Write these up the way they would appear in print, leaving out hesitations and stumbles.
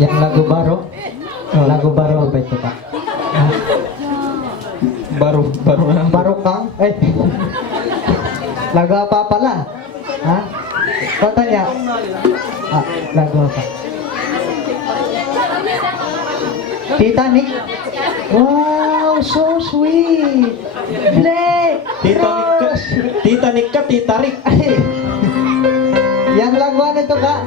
Yang lagu baru? Lagu baru apa itu Kak? Hah? Baru na. Baru Kang? Lagu apa pala? Hah? Kau tanya? Lagu apa? Titanic? Wow, so sweet! Black! Rose! Titanic ka, titarik. Yang laguan itu Kak?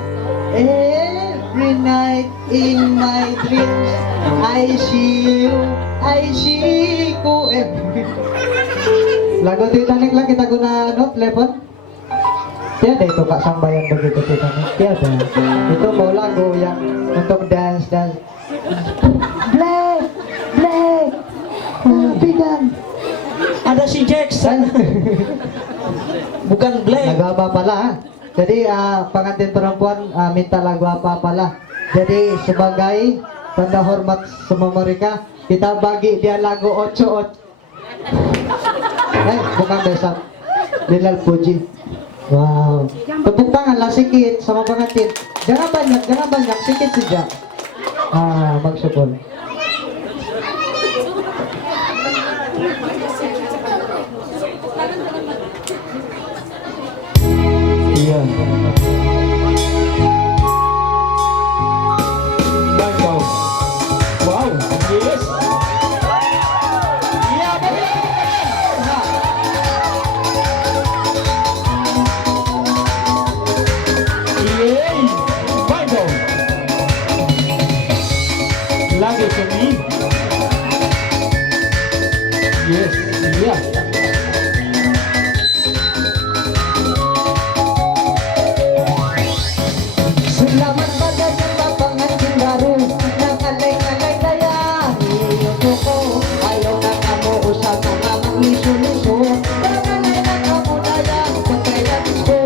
Every night in my dreams I see you, I see you. Lagu Titanic lang kita guna telepon. Tiada itu Kak sambayan begitu Titanic. Tiada. Itu mau lagu yang untuk dance. Black, Black, Bigan. Ada si Jackson. Bukan Black. Lagu apa pala? Jadi pengantin perempuan minta lagu apa pala. Jadi sebagai tanda hormat semua mereka, kita bagi dia lagu Ocho. Bukan besar. Lilal Puji. Wow. Tepuk tangan lah sedikit sama pengantin. Jangan banyak, sedikit saja. Magsyukur. Iya. Bangkau. Wow, yes. Iya, betul. Yeay, Bangkau. Lagi kami. Yes, iya. Selamat pada jumpa pengantin baru. Nakalay-kalay layani untukku. Ayaw na kamu usah mamang lisu-lisu. Nakalay na kamu dayang pagkayang ko.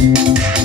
Thank you.